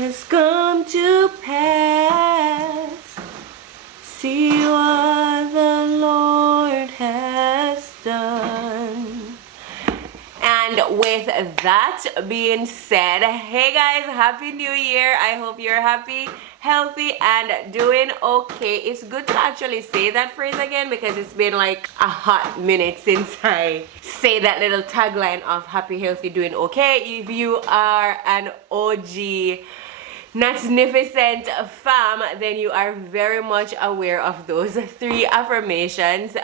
has come to pass. See what the Lord has done. And with that being said, hey guys, happy new year. I hope you're happy, healthy, and doing okay. It's good to actually say that phrase again because it's been like a hot minute since I say that little tagline of happy, healthy, doing okay. If you are an OG NATZNIFICENT fam, then you are very much aware of those 3 affirmations.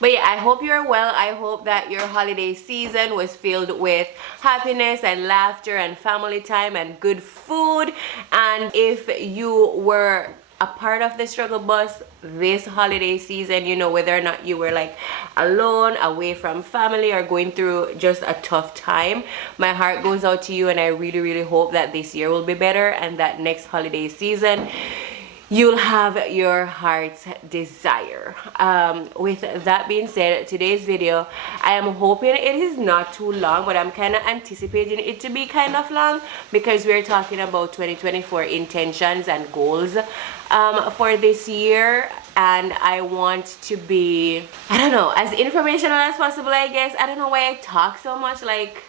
But yeah, I hope you're well. I hope that your holiday season was filled with happiness and laughter and family time and good food. And if you were a part of the struggle bus this holiday season, you know, whether or not you were like alone, away from family, or going through just a tough time, my heart goes out to you, and I really hope that this year will be better and that next holiday season you'll have your heart's desire. With that being said, today's video, I am hoping it is not too long, but I'm kind of anticipating it to be kind of long because we're talking about 2024 intentions and goals for this year, and I want to be, I don't know, as informational as possible, I guess. I don't know why I talk so much. Like,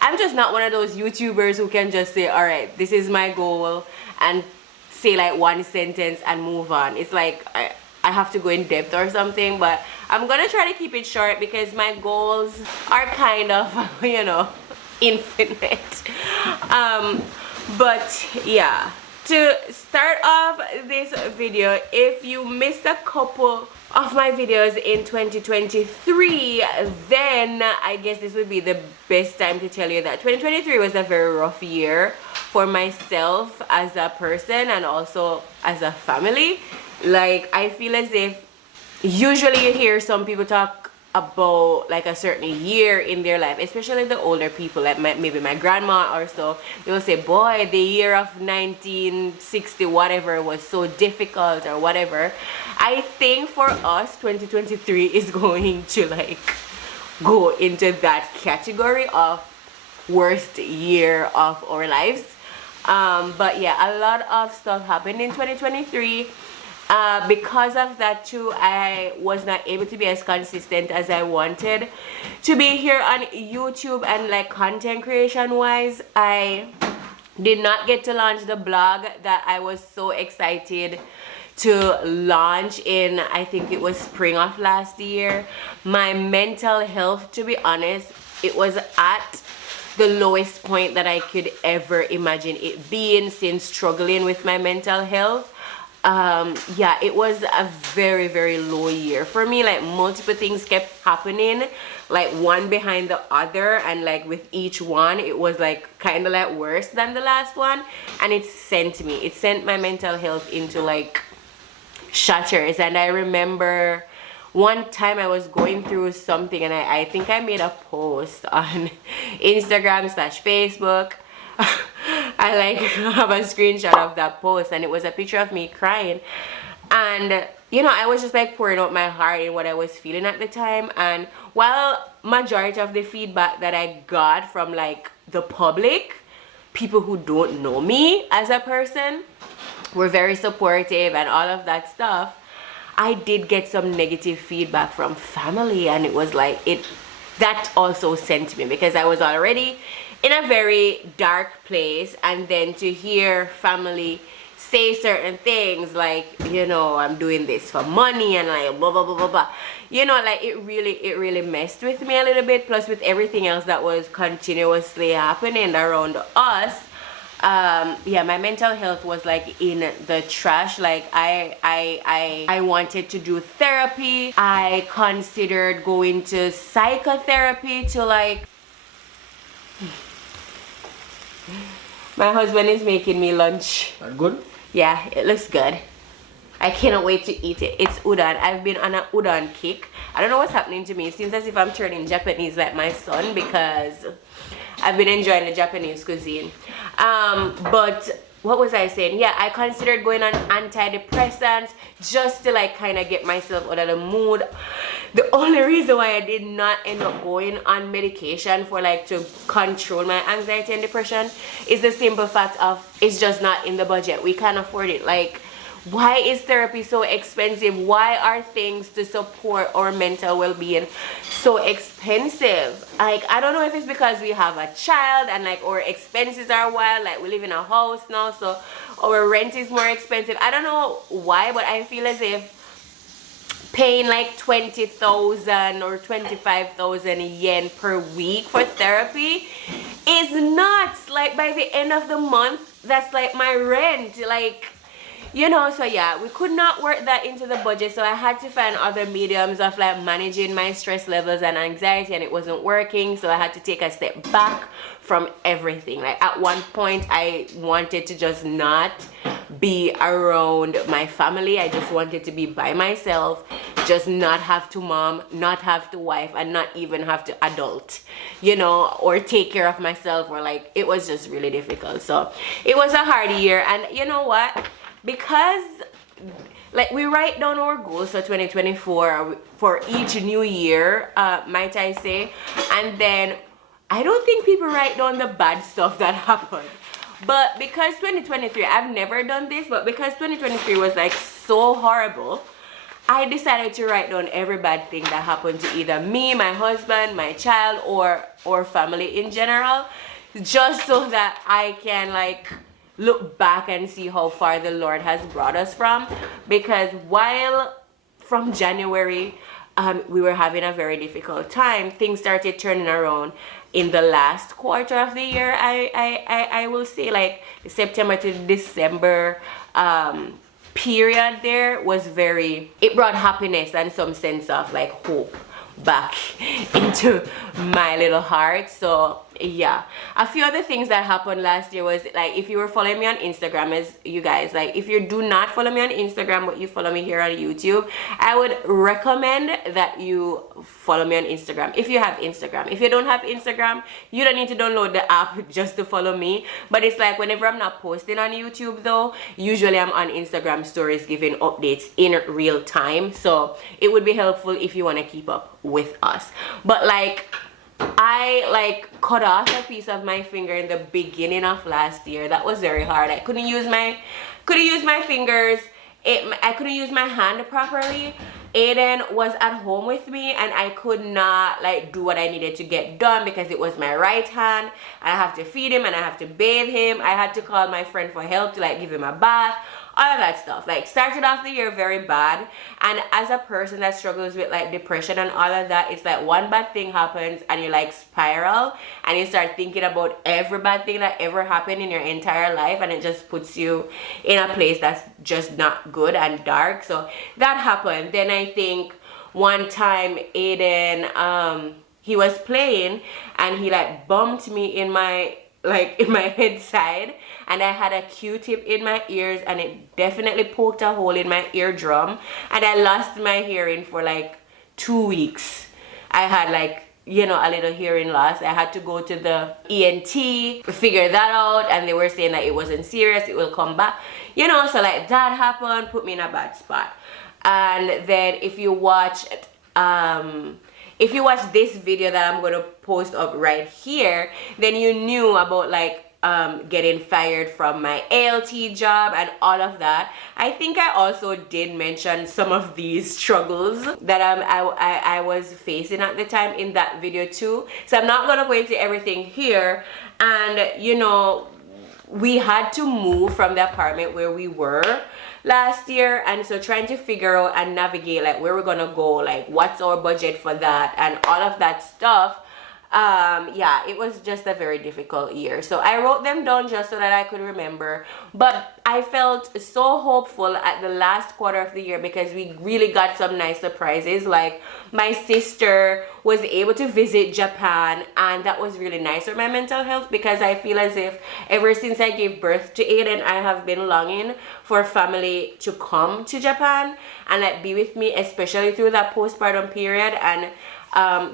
I'm just not one of those YouTubers who can just say, all right, this is my goal, and say like one sentence and move on. It's like I have to go in depth or something, but I'm gonna try to keep it short because my goals are kind of, you know, infinite. But yeah, to start off this video, if you missed a couple of my videos in 2023, then I guess this would be the best time to tell you that 2023 was a very rough year for myself as a person and also as a family. Like, I feel as if usually you hear some people talk about like a certain year in their life, especially the older people, like maybe my grandma or so. They will say, boy, the year of 1960 whatever was so difficult or whatever. I think for us 2023 is going to like go into that category of worst year of our lives. But yeah, a lot of stuff happened in 2023. Because of that too, I was not able to be as consistent as I wanted to be here on YouTube, and like content creation wise, I did not get to launch the blog that I was so excited to launch in, I think it was spring of last year. My mental health, to be honest, it was at the lowest point that I could ever imagine it being since struggling with my mental health. Yeah, it was a very low year for me. Like, multiple things kept happening, like one behind the other, and like with each one it was like kind of like worse than the last one, and it sent my mental health into like shatters. And I remember one time I was going through something, and I think I made a post on Instagram/Facebook. I like have a screenshot of that post, and it was a picture of me crying, and you know, I was just like pouring out my heart in what I was feeling at the time. And while majority of the feedback that I got from like the public, people who don't know me as a person, were very supportive and all of that stuff, I did get some negative feedback from family, and it was like that also sent me, because I was already in a very dark place, and then to hear family say certain things like, you know, I'm doing this for money and like blah blah blah blah blah, you know, like it really messed with me a little bit, plus with everything else that was continuously happening around us. Yeah, my mental health was like in the trash. Like I wanted to do therapy. I considered going to psychotherapy to like my husband is making me lunch. That good? Yeah, it looks good. I cannot wait to eat it. It's udon. I've been on a udon kick. I don't know what's happening to me. It seems as if I'm turning Japanese like my son, because I've been enjoying the Japanese cuisine. But what was I saying? Yeah, I considered going on antidepressants just to like kind of get myself out of the mood. The only reason why I did not end up going on medication for like to control my anxiety and depression is the simple fact of it's just not in the budget. We can't afford it. Like, why is therapy so expensive? Why are things to support our mental well-being so expensive? Like, I don't know if it's because we have a child and like our expenses are wild. Like, we live in a house now, so our rent is more expensive. I don't know why, but I feel as if paying like 20,000 or 25,000 yen per week for therapy is nuts. Like, by the end of the month, that's like my rent. Like, you know, so yeah, we could not work that into the budget, so I had to find other mediums of like managing my stress levels and anxiety, and it wasn't working, so I had to take a step back from everything. Like, at one point I wanted to just not be around my family. I just wanted to be by myself, just not have to mom, not have to wife, and not even have to adult, you know, or take care of myself, or like, it was just really difficult. So it was a hard year. And you know what, because like we write down our goals for 2024 for each new year, might I say, and then I don't think people write down the bad stuff that happened. But because 2023, I've never done this, but because 2023 was like so horrible, I decided to write down every bad thing that happened to either me, my husband, my child, or family in general, just so that I can like look back and see how far the Lord has brought us from. Because while from January we were having a very difficult time, things started turning around in the last quarter of the year. I will say, like September to December period there was very, it brought happiness and some sense of like hope back into my little heart. So yeah, a few other things that happened last year was like, if you were following me on Instagram, as you guys, like if you do not follow me on Instagram but you follow me here on YouTube, I would recommend that you follow me on Instagram if you have Instagram. If you don't have Instagram, you don't need to download the app just to follow me. But it's like whenever I'm not posting on YouTube though, usually I'm on Instagram stories giving updates in real time, so it would be helpful if you want to keep up with us. But like, I like cut off a piece of my finger in the beginning of last year. That was very hard. I couldn't use my fingers. I couldn't use my hand properly. Aiden was at home with me and I could not like do what I needed to get done because it was my right hand. I have to feed him and I have to bathe him. I had to call my friend for help to like give him a bath. All of that stuff. Like, started off the year very bad, and as a person that struggles with like depression and all of that, it's like one bad thing happens and you like spiral and you start thinking about every bad thing that ever happened in your entire life, and it just puts you in a place that's just not good and dark. So that happened. Then I think one time Aiden he was playing and he like bumped me in my head side, and I had a Q-tip in my ears and it definitely poked a hole in my eardrum, and I lost my hearing for like 2 weeks. I had like, you know, a little hearing loss. I had to go to the ENT, figure that out, and they were saying that it wasn't serious, it will come back, you know. So like that happened, put me in a bad spot. And then if you watch this video that I'm going to post up right here, then you knew about like getting fired from my ALT job and all of that. I think I also did mention some of these struggles that I was facing at the time in that video too. So I'm not going to go into everything here. And you know, we had to move from the apartment where we were last year, and so trying to figure out and navigate like where we're gonna go, like what's our budget for that and all of that stuff. Yeah, it was just a very difficult year. So I wrote them down just so that I could remember, but I felt so hopeful at the last quarter of the year because we really got some nice surprises. Like my sister was able to visit Japan, and that was really nice for my mental health, because I feel as if ever since I gave birth to Aiden, I have been longing for family to come to Japan and like be with me, especially through that postpartum period. And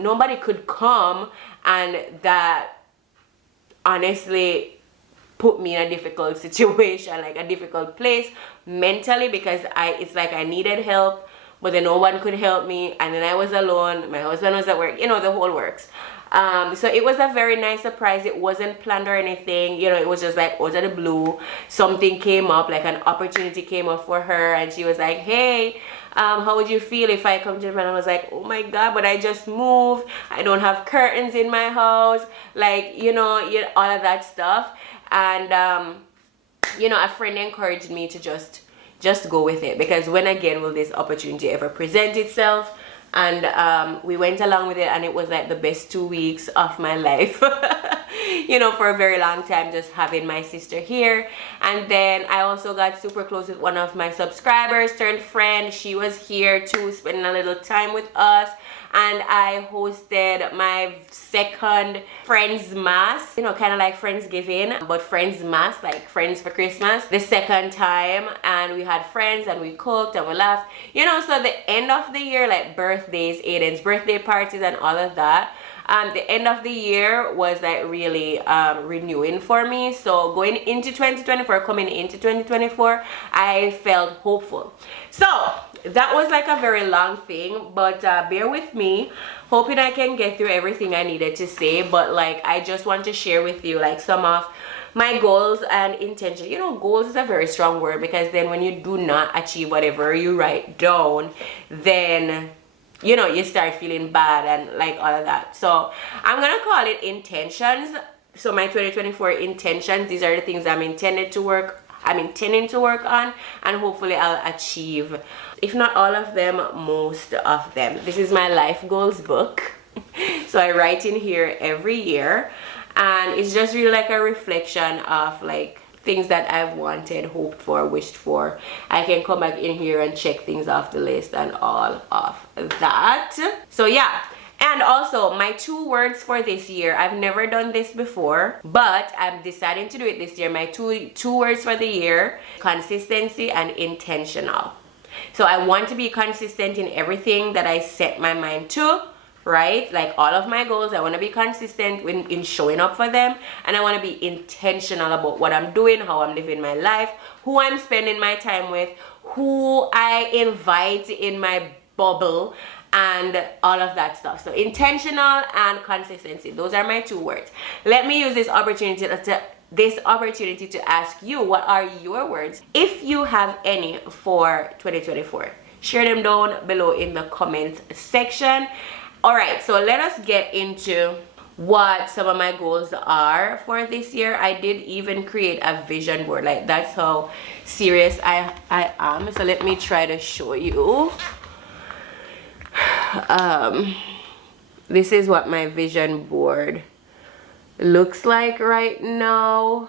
nobody could come, and that honestly put me in a difficult situation, like a difficult place mentally, because it's like I needed help, but then no one could help me, and then I was alone. My husband was at work, you know, the whole works. So it was a very nice surprise. It wasn't planned or anything, you know, it was just like out of the blue. Something came up, like an opportunity came up for her, and she was like, hey, how would you feel if I come to Japan? I was like, oh my God, but I just moved. I don't have curtains in my house, like, you know, all of that stuff. And you know, a friend encouraged me to just go with it, because when again will this opportunity ever present itself? And we went along with it, and it was like the best 2 weeks of my life. You know, for a very long time, just having my sister here. And then I also got super close with one of my subscribers turned friend. She was here too, spending a little time with us. And I hosted my second Friends Mass, you know, kind of like Friendsgiving, but Friends Mass, like Friends for Christmas, the second time. And we had friends, and we cooked, and we laughed, you know. So the end of the year, like birthdays, Aiden's birthday parties, and all of that, the end of the year was like really renewing for me. So going into 2024, coming into 2024, I felt hopeful. So that was like a very long thing, but bear with me, hoping I can get through everything I needed to say. But like, I just want to share with you like some of my goals and intention. You know, goals is a very strong word, because then when you do not achieve whatever you write down, then you know, you start feeling bad and like all of that. So I'm gonna call it intentions. So my 2024 intentions, these are the things I'm intending to work on, and hopefully I'll achieve, if not all of them, most of them. This is my life goals book. So I write in here every year, and it's just really like a reflection of like things that I've wanted, hoped for, wished for. I can come back in here and check things off the list and all of that. So yeah. And also my 2 words for this year, I've never done this before, but I'm deciding to do it this year. My two words for the year: consistency and intentional. So I want to be consistent in everything that I set my mind to, right? Like all of my goals, I want to be consistent in showing up for them, and I want to be intentional about what I'm doing, how I'm living my life, who I'm spending my time with, who I invite in my bubble, and all of that stuff. So intentional and consistency, those are my 2 words. Let me use this opportunity to ask you, what are your words, if you have any, for 2024? Share them down below in the comment section. All right, so let us get into what some of my goals are for this year. I did even create a vision board. Like, that's how serious I am. So let me try to show you. This is what my vision board looks like right now.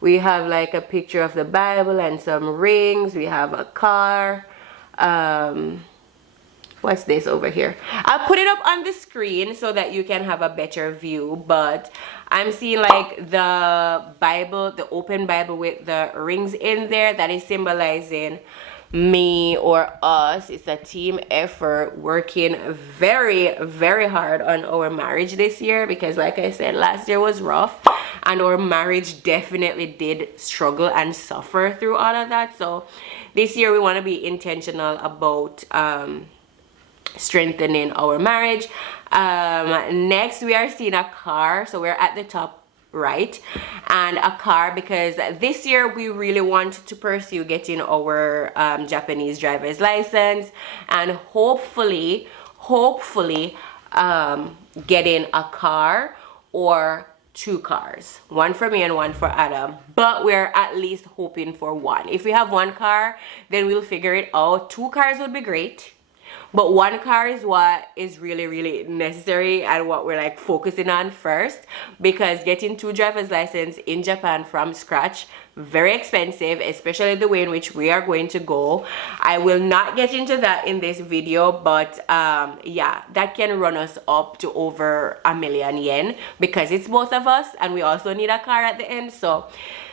We have like a picture of the Bible and some rings. We have a car. What's this over here? I'll put it up on the screen so that you can have a better view, but I'm seeing like the Bible, the open Bible with the rings in there. That is symbolizing me or us. It's a team effort, working very, very hard on our marriage this year, because like I said, last year was rough, and our marriage definitely did struggle and suffer through all of that. So this year we want to be intentional about strengthening our marriage. Next, we are seeing a car. So we're at the top right, and a car, because this year we really want to pursue getting our Japanese driver's license, and hopefully getting a car or 2 cars, one for me and one for Adam. But we're at least hoping for 1. If we have 1 car, then we'll figure it out. 2 cars would be great, but 1 car is what is really, really necessary, and what we're like focusing on first, because getting 2 driver's license in Japan from scratch, very expensive, especially the way in which we are going to go. I will not get into that in this video, but yeah, that can run us up to over 1,000,000 yen, because it's both of us, and we also need a car at the end. So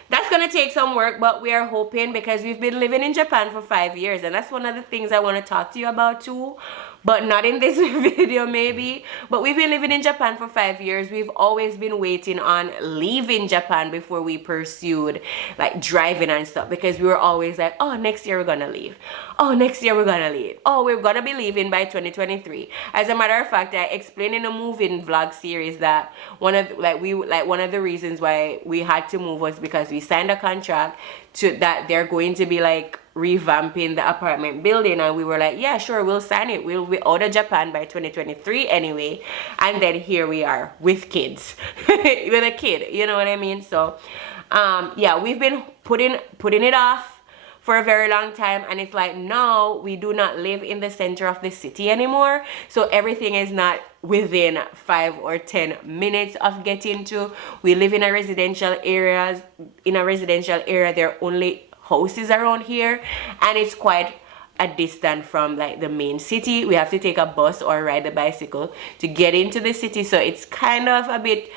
that's gonna take some work, but we are hoping, because we've been living in Japan for 5 years, and that's one of the things I want to talk to you about too. but not in this video maybe. But we've been living in Japan for 5 years. We've always been waiting on leaving Japan before we pursued like driving and stuff, because we were always like, oh, next year we're gonna leave. Oh, next year we're gonna leave. Oh, we're gonna be leaving by 2023. As a matter of fact, I explained in a moving vlog series that one of the reasons why we had to move was because we signed a contract to that they're going to be like revamping the apartment building, and we were like, yeah, sure, we'll sign it. We'll be out of Japan by 2023 anyway. And then here we are with kids with a kid, you know what I mean? So yeah, we've been putting it off for a very long time, and it's like now we do not live in the center of the city anymore, so everything is not within 5 or 10 minutes of getting to. We live in a residential area. There are only houses around here, and it's quite a distance from like the main city. We have to take a bus or ride a bicycle to get into the city, so it's kind of a bit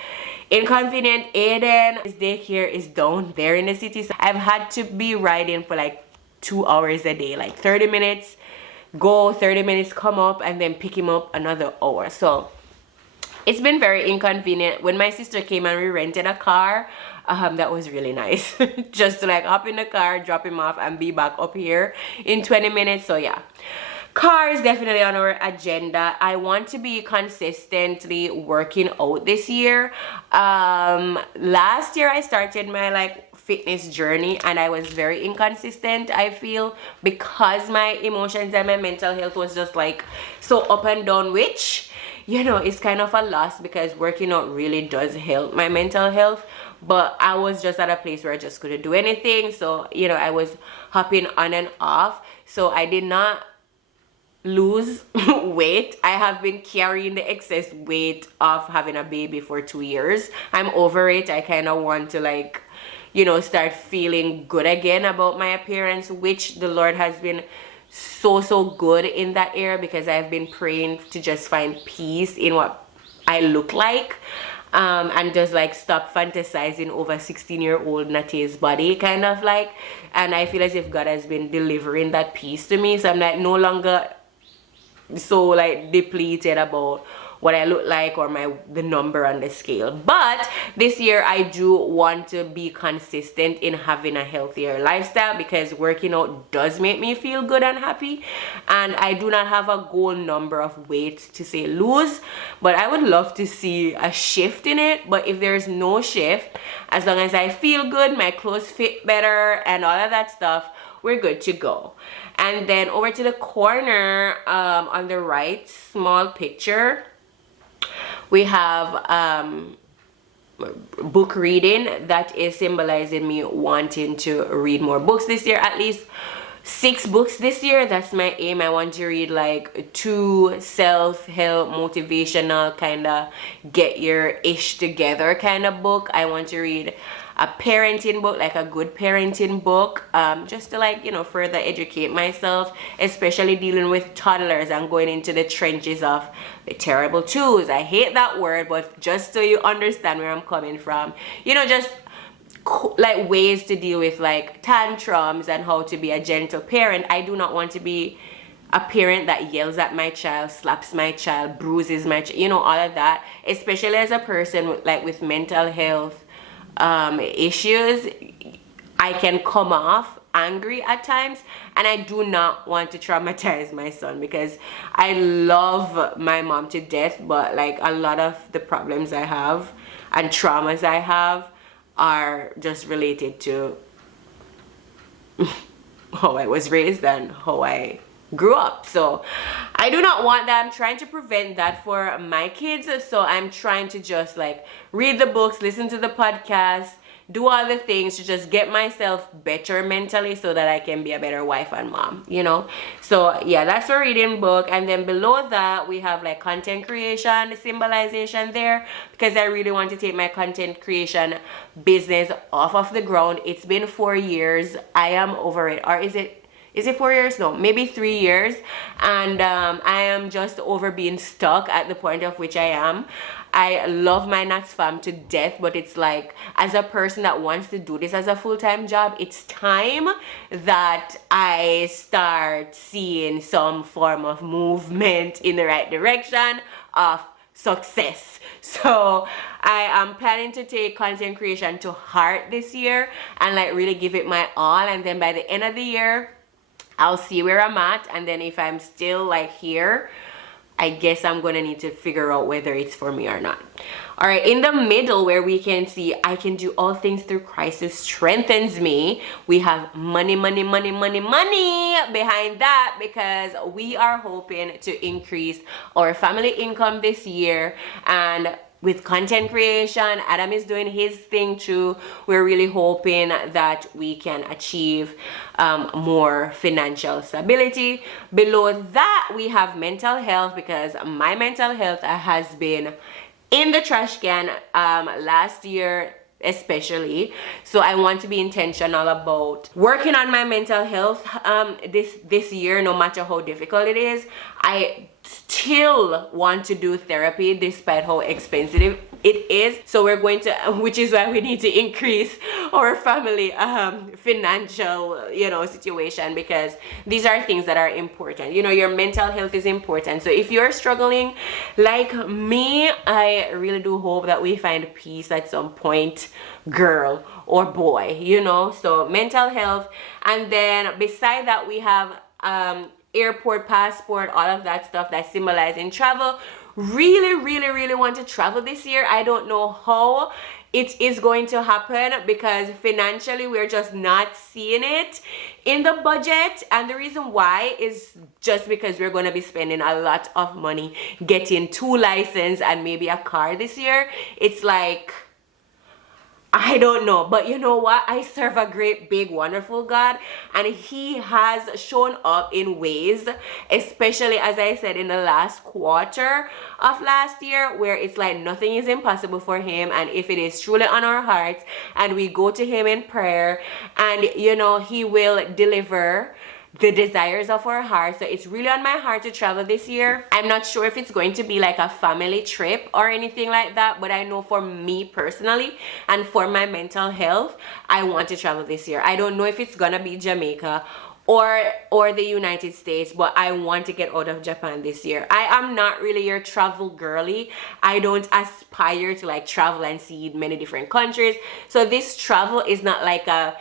inconvenient. Aiden, his daycare is down there in the city, so I've had to be riding for like 2 hours a day, like 30 minutes go, 30 minutes come up, and then pick him up another hour. So it's been very inconvenient. When my sister came and we rented a car, that was really nice. Just to like hop in the car, drop him off, and be back up here in 20 minutes. So yeah, car is definitely on our agenda. I want to be consistently working out this year. Last year I started my like fitness journey, and I was very inconsistent, I feel, because my emotions and my mental health was just like so up and down, which, you know, is kind of a loss because working out really does help my mental health. But I was just at a place where I just couldn't do anything, so you know, I was hopping on and off. So I did not lose weight. I have been carrying the excess weight of having a baby for 2 years. I'm over it. I kind of want to like, you know, start feeling good again about my appearance, which the Lord has been so good in that area, because I've been praying to just find peace in what I look like, and just like stop fantasizing over 16-year-old Natay's body, kind of like. And I feel as if God has been delivering that peace to me, so I'm like no longer so like depleted about what I look like or the number on the scale. But this year I do want to be consistent in having a healthier lifestyle, because working out does make me feel good and happy, and I do not have a goal number of weight to say lose, but I would love to see a shift in it. But if there's no shift, as long as I feel good, my clothes fit better and all of that stuff, we're good to go. And then over to the corner, on the right, small picture, we have book reading. That is symbolizing me wanting to read more books this year, at least 6 books this year. That's my aim. I want to read like 2 self-help, motivational, kind of get your ish together kind of book. I want to read a parenting book, like a good parenting book, just to like, you know, further educate myself, especially dealing with toddlers and going into the trenches of the terrible twos. I hate that word, but just so you understand where I'm coming from, you know, just like ways to deal with like tantrums and how to be a gentle parent. I do not want to be a parent that yells at my child, slaps my child, bruises my child, you know, all of that, especially as a person with mental health issues. I can come off angry at times, and I do not want to traumatize my son, because I love my mom to death, but like a lot of the problems I have and traumas I have are just related to how I was raised and how I grew up. So I do not want that. I'm trying to prevent that for my kids. So I'm trying to just like read the books, listen to the podcast, do all the things to just get myself better mentally so that I can be a better wife and mom, you know. So yeah, that's a reading book. And then below that we have like content creation, the symbolization there, because I really want to take my content creation business off of the ground. It's been 4 years. I am over it. Or is it 4 years? No, maybe 3 years. And I am just over being stuck at the point of which I am. I love my Nats fam to death, but it's like, as a person that wants to do this as a full-time job, it's time that I start seeing some form of movement in the right direction of success. So I am planning to take content creation to heart this year and like really give it my all, and then by the end of the year I'll see where I'm at, and then if I'm still like here, I guess I'm gonna need to figure out whether it's for me or not. All right, in the middle where we can see I can do all things through Christ who strengthens me, we have money behind that, because we are hoping to increase our family income this year. And with content creation, Adam is doing his thing too. We're really hoping that we can achieve more financial stability. Below that, we have mental health, because my mental health has been in the trash can last year especially. So I want to be intentional about working on my mental health this year, no matter how difficult it is. I still want to do therapy despite how expensive it is. So we're going to, which is why we need to increase our family financial situation, because these are things that are important. Your mental health is important. So if you're struggling like me, I really do hope that we find peace at some point, girl or boy. So mental health. And then beside that, we have airport passport, all of that stuff that symbolizing travel. Really want to travel this year. I don't know how it is going to happen, because financially we're just not seeing it in the budget. And the reason why is just because we're going to be spending a lot of money getting 2 licenses and maybe a car this year. It's like, I don't know, but you know what? I serve a great, big, wonderful God, and he has shown up in ways, especially as I said in the last quarter of last year, where it's like nothing is impossible for him. And if it is truly on our hearts and we go to him in prayer, and he will deliver the desires of our heart. So it's really on my heart to travel this year. I'm not sure if it's going to be like a family trip or anything like that, but I know for me personally and for my mental health, I want to travel this year. I don't know if it's gonna be Jamaica or the United States, but I want to get out of Japan this year. I am not really your travel girly. I don't aspire to like travel and see many different countries. So this travel is not like a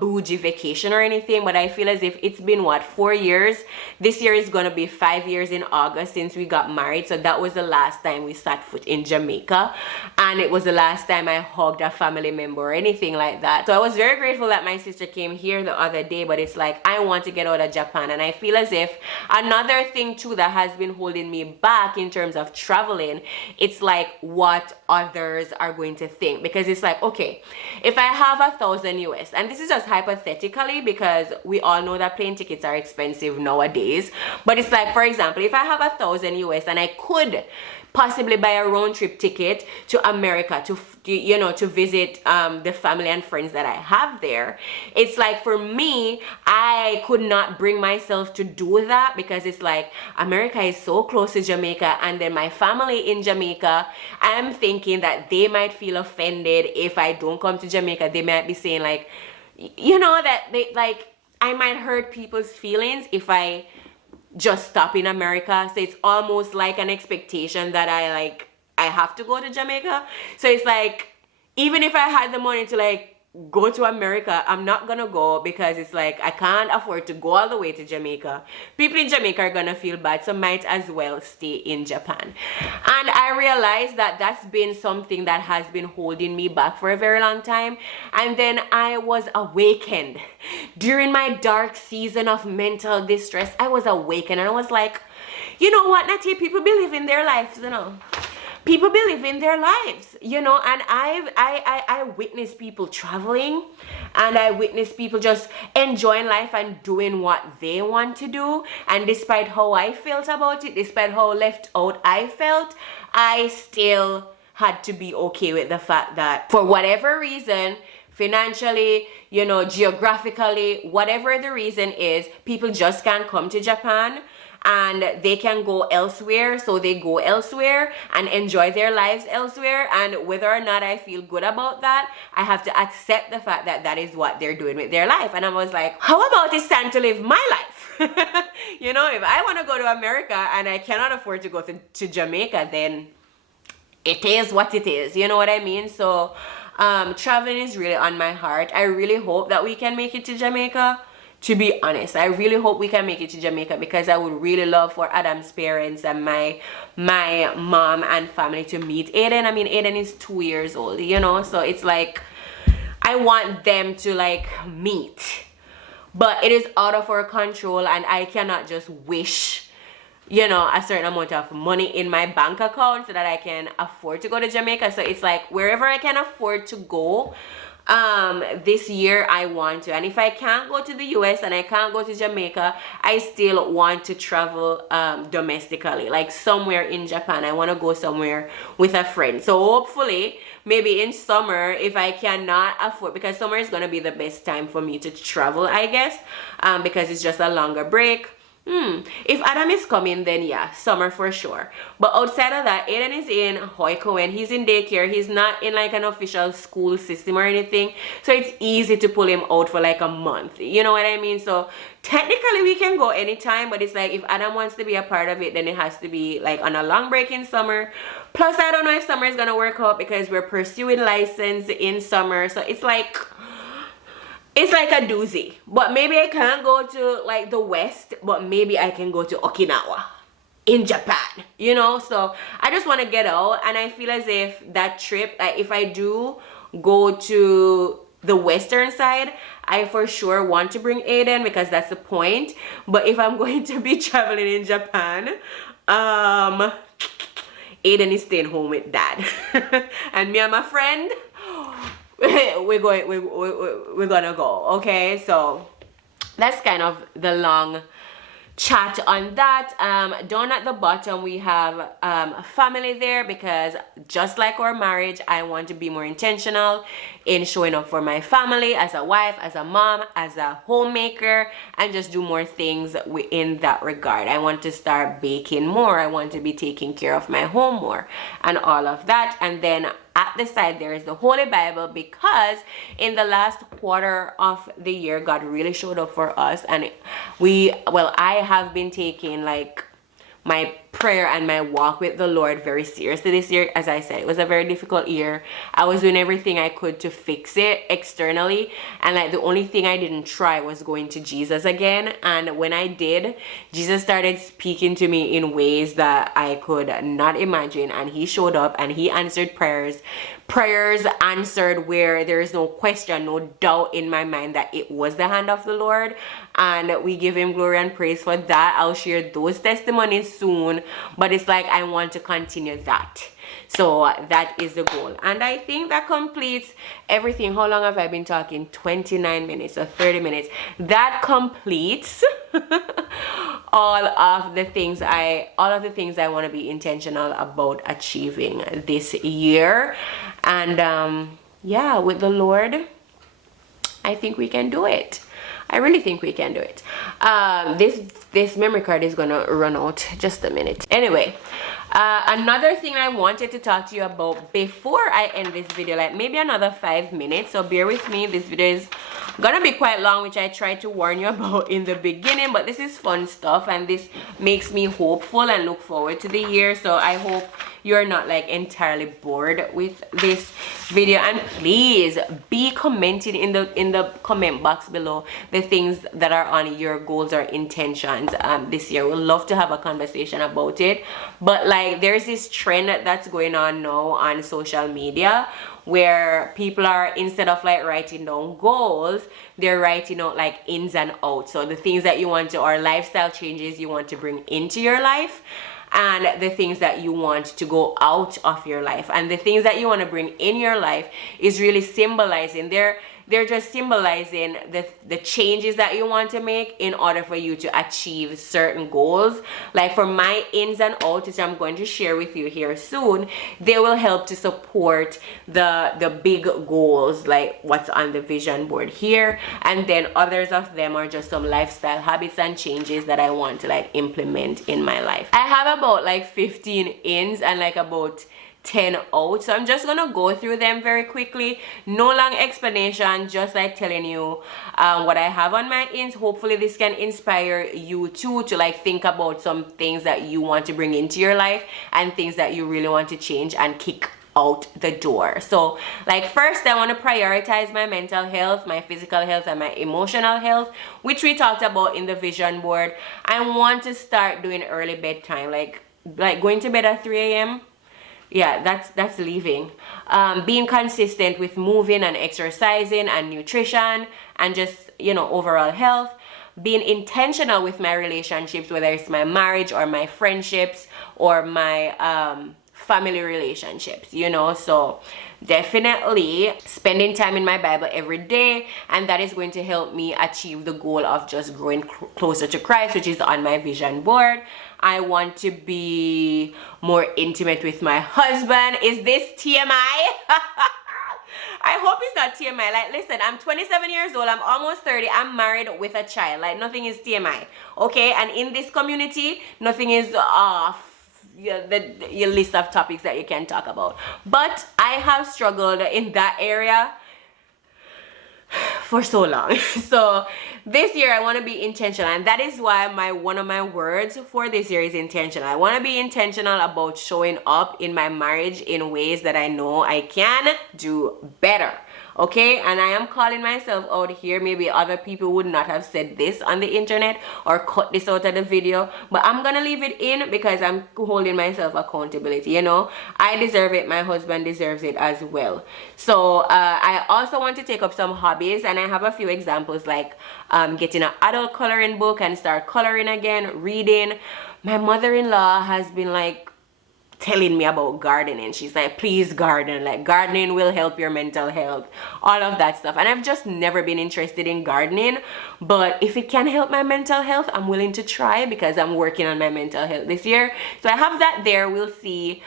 bougie vacation or anything, but I feel as if it's been 4 years. This year is gonna be 5 years in August since we got married. So that was the last time we set foot in Jamaica, and it was the last time I hugged a family member or anything like that. So I was very grateful that my sister came here the other day, but it's like I want to get out of Japan. And I feel as if another thing too that has been holding me back in terms of traveling, it's like what others are going to think. Because it's like, okay, if I have 1,000 US, and this is just hypothetically, because we all know that plane tickets are expensive nowadays, but it's like, for example, if I have 1,000 US and I could possibly buy a round trip ticket to America to visit the family and friends that I have there, it's like, for me, I could not bring myself to do that, because it's like America is so close to Jamaica, and then my family in Jamaica, I'm thinking that they might feel offended if I don't come to Jamaica. They might be saying like, that they like, I might hurt people's feelings if I just stop in America. So it's almost like an expectation that I have to go to Jamaica. So it's like, even if I had the money to like go to America, I'm not gonna go, because it's like I can't afford to go all the way to Jamaica. People in Jamaica are gonna feel bad, so might as well stay in Japan. And I realized that that's been something that has been holding me back for a very long time. And then I was awakened during my dark season of mental distress. I was awakened, and I was like, you know what, Natty, people be living their lives, people be living their lives, and I witness people traveling, and I witness people just enjoying life and doing what they want to do. And despite how I felt about it, despite how left out I felt, I still had to be okay with the fact that for whatever reason, financially, geographically, whatever the reason is, people just can't come to Japan. and they can go elsewhere, so they go elsewhere and enjoy their lives elsewhere. And whether or not I feel good about that, I have to accept the fact that that is what they're doing with their life. And I was like, how about it's time to live my life? You know, if I want to go to America and I cannot afford to go to Jamaica, then it is what it is. You know what I mean? So traveling is really on my heart. I really hope that we can make it to Jamaica. To be honest, I really hope we can make it to Jamaica, because I would really love for Adam's parents and my mom and family to meet Aiden. I mean, Aiden is 2 years old, you know, so it's like I want them to like meet, but it is out of our control, and I cannot just wish, you know, a certain amount of money in my bank account so that I can afford to go to Jamaica. So it's like wherever I can afford to go this year, I want to. And if I can't go to the US and I can't go to Jamaica, I still want to travel domestically, like somewhere in Japan. I want to go somewhere with a friend. So hopefully maybe in summer, if I cannot afford, because summer is going to be the best time for me to travel, I guess, because it's just a longer break. If Adam is coming, then yeah, summer for sure. But outside of that, Aiden is in Hoikoen. He's in daycare. He's not in like an official school system or anything, so it's easy to pull him out for like a month, you know what I mean? So technically we can go anytime, but it's like if Adam wants to be a part of it, then it has to be like on a long break in summer. Plus I don't know if summer is gonna work out, because we're pursuing license in summer, so it's like a doozy. But maybe I can't go to like the west, but maybe I can go to Okinawa in Japan, you know? So I just want to get out, and I feel as if that trip, like if I do go to the western side, I for sure want to bring Aiden, because that's the point. But if I'm going to be traveling in Japan, Aiden is staying home with dad. And me and my friend, we're gonna go. Okay, so that's kind of the long chat on that. Down at the bottom we have family there, because just like our marriage, I want to be more intentional in showing up for my family as a wife, as a mom, as a homemaker, and just do more things in that regard. I want to start baking more. I want to be taking care of my home more and all of that. And then at the side there is the Holy Bible, because in the last quarter of the year God really showed up for us, and I have been taking like my prayer and my walk with the Lord very seriously this year. As I said, it was a very difficult year. I was doing everything I could to fix it externally, and like the only thing I didn't try was going to Jesus again. And when I did, Jesus started speaking to me in ways that I could not imagine, and he showed up and he answered prayers answered where there is no question, no doubt in my mind that it was the hand of the Lord, and we give him glory and praise for that. I'll share those testimonies soon, but it's like I want to continue that. So that is the goal, and I think that completes everything. How long have I been talking? 29 minutes or 30 minutes. That completes all of the things I want to be intentional about achieving this year. And yeah, with the Lord, I think we can do it. I really think we can do it. This memory card is gonna run out just a minute. Anyway, another thing I wanted to talk to you about before I end this video, like maybe another 5 minutes, so bear with me. This video is gonna be quite long, which I tried to warn you about in the beginning, but this is fun stuff, and this makes me hopeful and look forward to the year. So I hope you're not like entirely bored with this video, and please be commenting in the comment box below the things that are on your goals or intentions this year. We'd love to have a conversation about it. But like there's this trend that's going on now on social media, where people are, instead of like writing down goals, they're writing out like ins and outs. So the things that you want to, or lifestyle changes you want to bring into your life, and the things that you want to go out of your life. And the things that you want to bring in your life is really symbolizing. they're just symbolizing the changes that you want to make in order for you to achieve certain goals. Like for my ins and outs, which I'm going to share with you here soon, they will help to support the big goals, like what's on the vision board here. And then others of them are just some lifestyle habits and changes that I want to like implement in my life. I have about like 15 ins and like about 10 out, so I'm just gonna go through them very quickly. No long explanation, just like telling you what I have on my ins. Hopefully this can inspire you too to like think about some things that you want to bring into your life and things that you really want to change and kick out the door. So like first, I want to prioritize my mental health, my physical health, and my emotional health, which we talked about in the vision board. I want to start doing early bedtime, like going to bed at 3 a.m. Yeah, that's leaving. Being consistent with moving and exercising and nutrition and just, you know, overall health. Being intentional with my relationships, whether it's my marriage or my friendships or my family relationships, you know. So definitely spending time in my Bible every day, and that is going to help me achieve the goal of just growing closer to Christ, which is on my vision board. I want to be more intimate with my husband. Is this TMI? I hope it's not TMI. Like, listen, I'm 27 years old. I'm almost 30. I'm married with a child. Like, nothing is TMI. Okay? And in this community, nothing is off your list of topics that you can talk about. But I have struggled in that area for so long. So this year I want to be intentional, and that is why one of my words for this year is intentional. I want to be intentional about showing up in my marriage in ways that I know I can do better. Okay, and I am calling myself out here. Maybe other people would not have said this on the internet or cut this out of the video, but I'm gonna leave it in because I'm holding myself accountability. You know, I deserve it, my husband deserves it as well. So I also want to take up some hobbies, and I have a few examples, like getting an adult coloring book and start coloring again, reading. My mother-in-law has been like telling me about gardening. She's like, please garden, like gardening will help your mental health, all of that stuff. And I've just never been interested in gardening, but if it can help my mental health, I'm willing to try because I'm working on my mental health this year. So I have that there. We'll see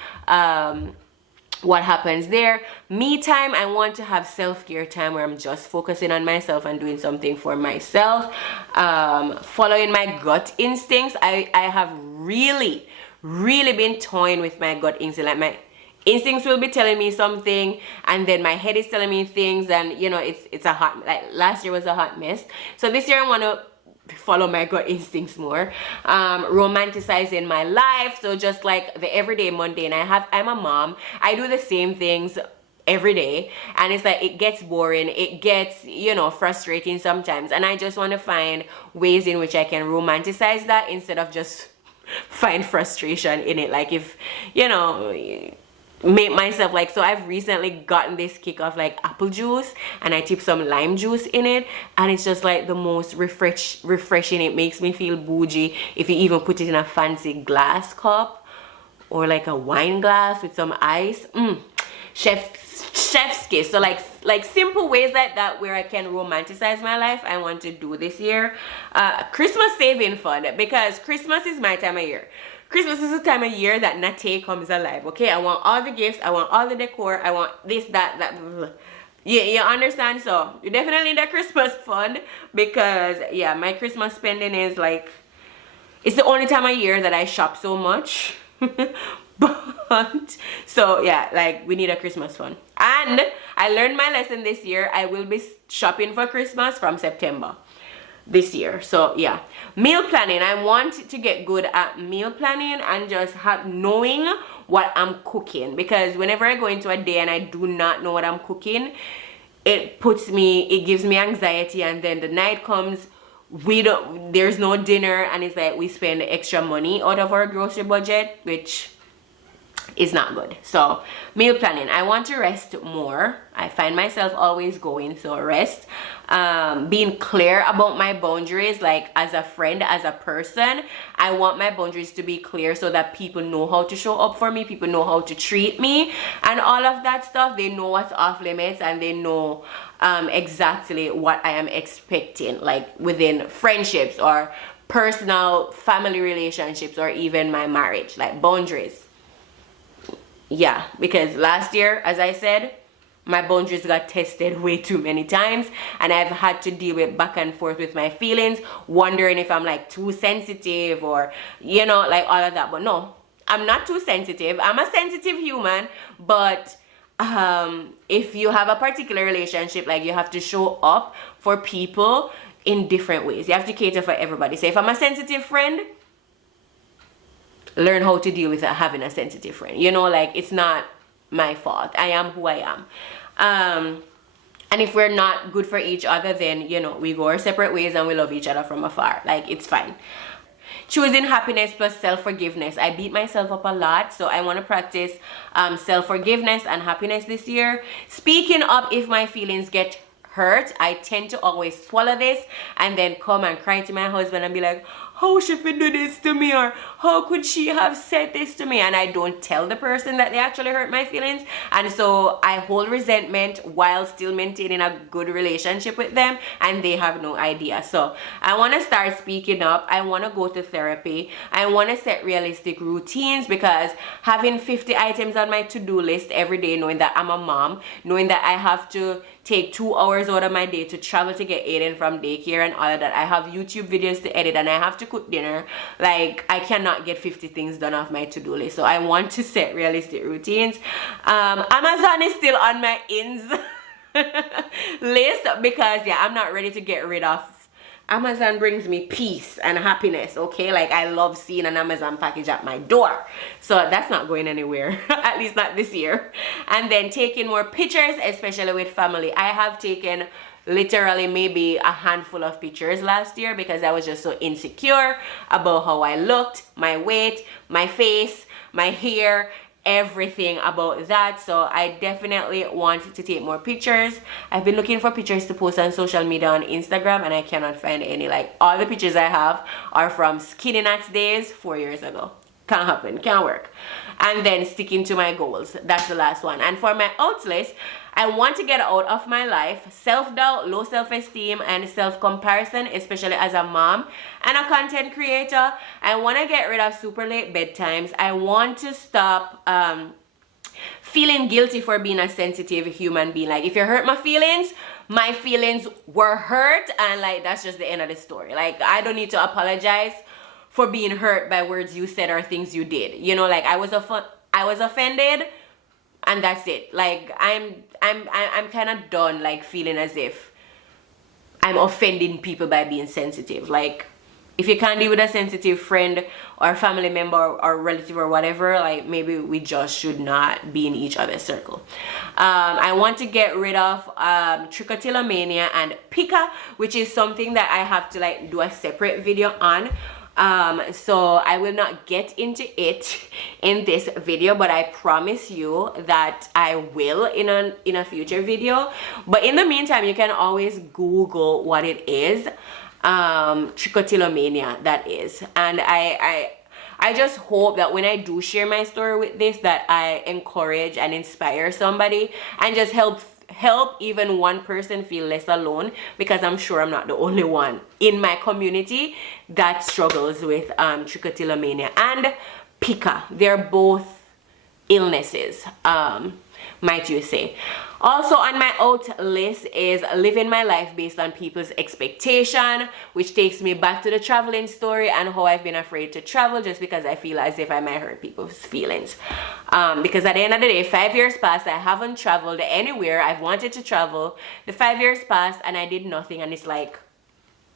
what happens there. Me time, I want to have self-care time where I'm just focusing on myself and doing something for myself. Following my gut instincts. I have really been toying with my gut instinct. Like, my instincts will be telling me something, and then my head is telling me things, and you know, it's a hot, like last year was a hot mess. So this year I want to follow my gut instincts more. Romanticizing my life, so just like the everyday mundane. I'm a mom. I do the same things every day, and it's like it gets boring, it gets, you know, frustrating sometimes, and I just want to find ways in which I can romanticize that instead of just find frustration in it. Like, if, you know, make myself like, so I've recently gotten this kick of like apple juice, and I tip some lime juice in it, and it's just like the most refreshing. It makes me feel bougie if you even put it in a fancy glass cup or like a wine glass with some ice. Chef's kiss. So like simple ways like that where I can romanticize my life, I want to do this year. Christmas saving fund, because Christmas is my time of year. Christmas is the time of year that Natay comes alive. Okay, I want all the gifts, I want all the decor, I want this, that, blah, blah. Yeah, you understand? So you definitely need a Christmas fund, because yeah, my Christmas spending is like, it's the only time of year that I shop so much. But so yeah, like, we need a Christmas fund. And I learned my lesson this year. I will be shopping for Christmas from September this year. So yeah, meal planning. I want to get good at meal planning and just knowing what I'm cooking, because whenever I go into a day and I do not know what I'm cooking, it gives me anxiety, and then the night comes, there's no dinner, and it's like we spend extra money out of our grocery budget, which is not good. So meal planning, I want to rest more. I find myself always going, so rest. Being clear about my boundaries, like as a friend, as a person, I want my boundaries to be clear so that people know how to show up for me, people know how to treat me, and all of that stuff. They know what's off limits, and they know exactly what I am expecting, like within friendships or personal family relationships or even my marriage, like boundaries. Yeah, because last year, as I said, my boundaries got tested way too many times, and I've had to deal with back and forth with my feelings, wondering if I'm like too sensitive or, you know, like all of that. But no, I'm not too sensitive. I'm a sensitive human, but if you have a particular relationship, like you have to show up for people in different ways. You have to cater for everybody. So if I'm a sensitive friend, learn how to deal with having a sensitive friend. You know, like it's not my fault. I am who I am. And if we're not good for each other, then, you know, we go our separate ways and we love each other from afar. Like, it's fine. Choosing happiness plus self-forgiveness. I beat myself up a lot, so I want to practice self-forgiveness and happiness this year. Speaking up if my feelings get hurt. I tend to always swallow this and then come and cry to my husband and be like, how she could do this to me, or how could she have said this to me? And I don't tell the person that they actually hurt my feelings, and so I hold resentment while still maintaining a good relationship with them, and they have no idea. So I want to start speaking up. I want to go to therapy. I want to set realistic routines, because having 50 items on my to-do list every day, knowing that I'm a mom, knowing that I have to take 2 hours out of my day to travel to get Aiden from daycare and all of that. I have YouTube videos to edit, and I have to cook dinner. Like, I cannot get 50 things done off my to-do list. So I want to set realistic routines. Amazon is still on my ins list, because yeah, I'm not ready to get rid of. Amazon brings me peace and happiness, okay? Like, I love seeing an Amazon package at my door. So that's not going anywhere, at least not this year. And then taking more pictures, especially with family. I have taken literally maybe a handful of pictures last year, because I was just so insecure about how I looked, my weight, my face, my hair, everything about that. So I definitely want to take more pictures. I've been looking for pictures to post on social media, on Instagram, and I cannot find any. Like, all the pictures I have are from Skinny Nats days 4 years ago. Can't happen, can't work. And then sticking to my goals, that's the last one. And for my outs list, I want to get out of my life self-doubt, low self-esteem, and self-comparison, especially as a mom and a content creator. I want to get rid of super late bedtimes. I want to stop feeling guilty for being a sensitive human being. Like, if you hurt my feelings were hurt, and like, that's just the end of the story. Like, I don't need to apologize for being hurt by words you said or things you did. You know, like, I was offended, and that's it. Like, I'm kind of done, like, feeling as if I'm offending people by being sensitive. Like, if you can't deal with a sensitive friend or family member or relative or whatever, like, maybe we just should not be in each other's circle. I want to get rid of trichotillomania and pica, which is something that I have to, like, do a separate video on. So I will not get into it in this video, but I promise you that I will in a future video. But in the meantime, you can always Google what it is. Trichotillomania, that is. And I just hope that when I do share my story with this, that I encourage and inspire somebody and just help even one person feel less alone, because I'm sure I'm not the only one in my community that struggles with trichotillomania and pica. They're both illnesses, might you say. Also on my out list is living my life based on people's expectation, which takes me back to the traveling story and how I've been afraid to travel just because I feel as if I might hurt people's feelings. Because at the end of the day, 5 years passed, I haven't traveled anywhere I've wanted to travel. The 5 years passed and I did nothing, and it's like,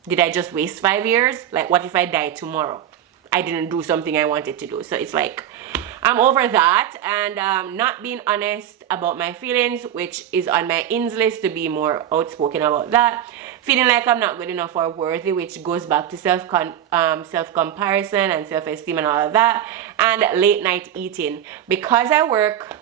did I just waste 5 years? Like, what if I die tomorrow? I didn't do something I wanted to do. So it's like, I'm over that, and not being honest about my feelings, which is on my ins list, to be more outspoken about that. feeling like I'm not good enough or worthy, which goes back to self-comparison and self-esteem and all of that, and late night eating. Because I work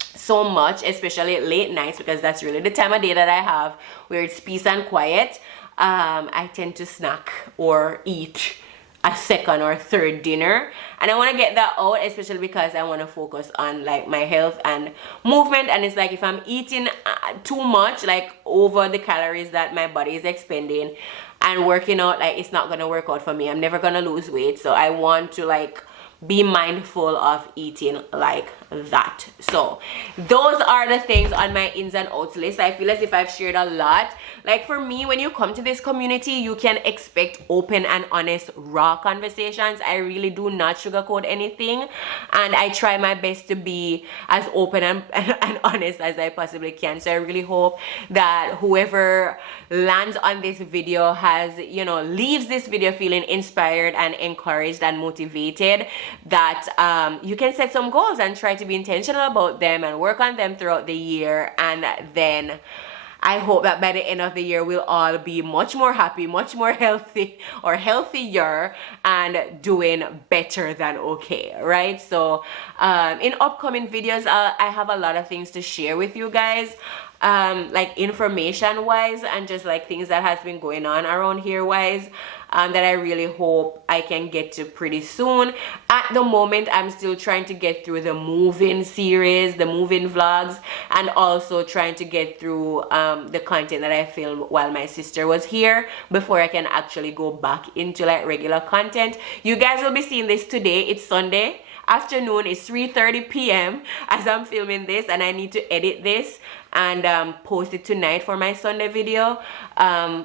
so much, especially late nights, because that's really the time of day that I have where it's peace and quiet, I tend to snack or eat a second or third dinner, and I want to get that out, especially because I want to focus on like my health and movement. And it's like if I'm eating too much, like over the calories that my body is expending, and working out, like it's not gonna work out for me. I'm never gonna lose weight, so I want to like be mindful of eating like that. So those are the things on my ins and outs list. I feel as if I've shared a lot. Like for me, when you come to this community, you can expect open and honest, raw conversations. I really do not sugarcoat anything, and I try my best to be as open and honest as I possibly can. So I really hope that whoever lands on this video has, you know, leaves this video feeling inspired and encouraged and motivated, that you can set some goals and try to be intentional about them and work on them throughout the year. And then I hope that by the end of the year, we'll all be much more happy, much more healthy or healthier, and doing better than okay, right? So in upcoming videos, I have a lot of things to share with you guys, like information wise, and just like things that has been going on around here wise, that I really hope I can get to pretty soon. At the moment, I'm still trying to get through the moving series, the moving vlogs, and also trying to get through the content that I filmed while my sister was here before I can actually go back into like regular content. You guys will be seeing this today. It's Sunday afternoon. It's 3:30 p.m. as I'm filming this, and I need to edit this and post it tonight for my Sunday video.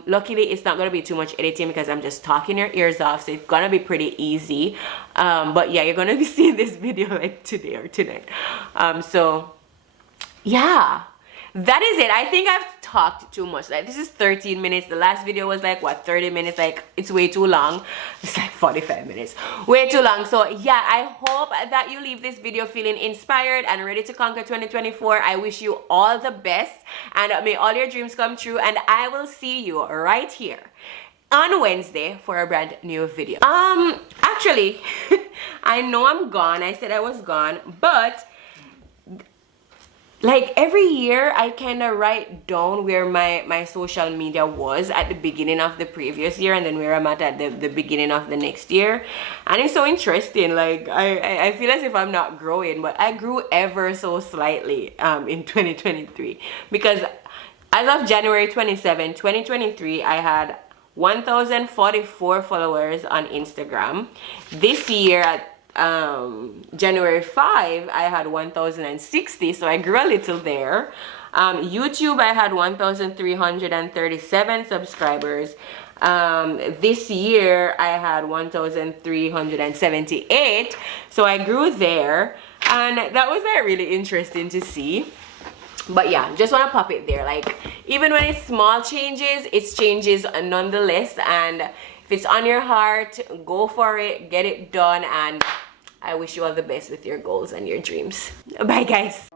Luckily, it's not gonna be too much editing because I'm just talking your ears off, so it's gonna be pretty easy. But yeah, you're gonna be seeing this video like today or tonight. So yeah, that is it. I think I've talked too much. Like, this is 13 minutes. The last video was like what, 30 minutes? Like, it's way too long. It's like 45 minutes, way too long. So yeah, I hope that you leave this video feeling inspired and ready to conquer 2024. I wish you all the best, and may all your dreams come true, and I will see you right here on Wednesday for a brand new video. Actually, I know I'm gone. I said I was gone, but like every year I kind of write down where my social media was at the beginning of the previous year, and then where I'm at the beginning of the next year. And it's so interesting. Like I feel as if I'm not growing, but I grew ever so slightly in 2023, because as of January 27, 2023, I had 1,044 followers on Instagram. This year at January 5, I had 1,060, so I grew a little there. YouTube, I had 1,337 subscribers. This year I had 1,378, so I grew there, and that was like really interesting to see. But yeah, just want to pop it there. Like, even when it's small changes, it's changes nonetheless, and if it's on your heart, go for it, get it done, and I wish you all the best with your goals and your dreams. Bye guys.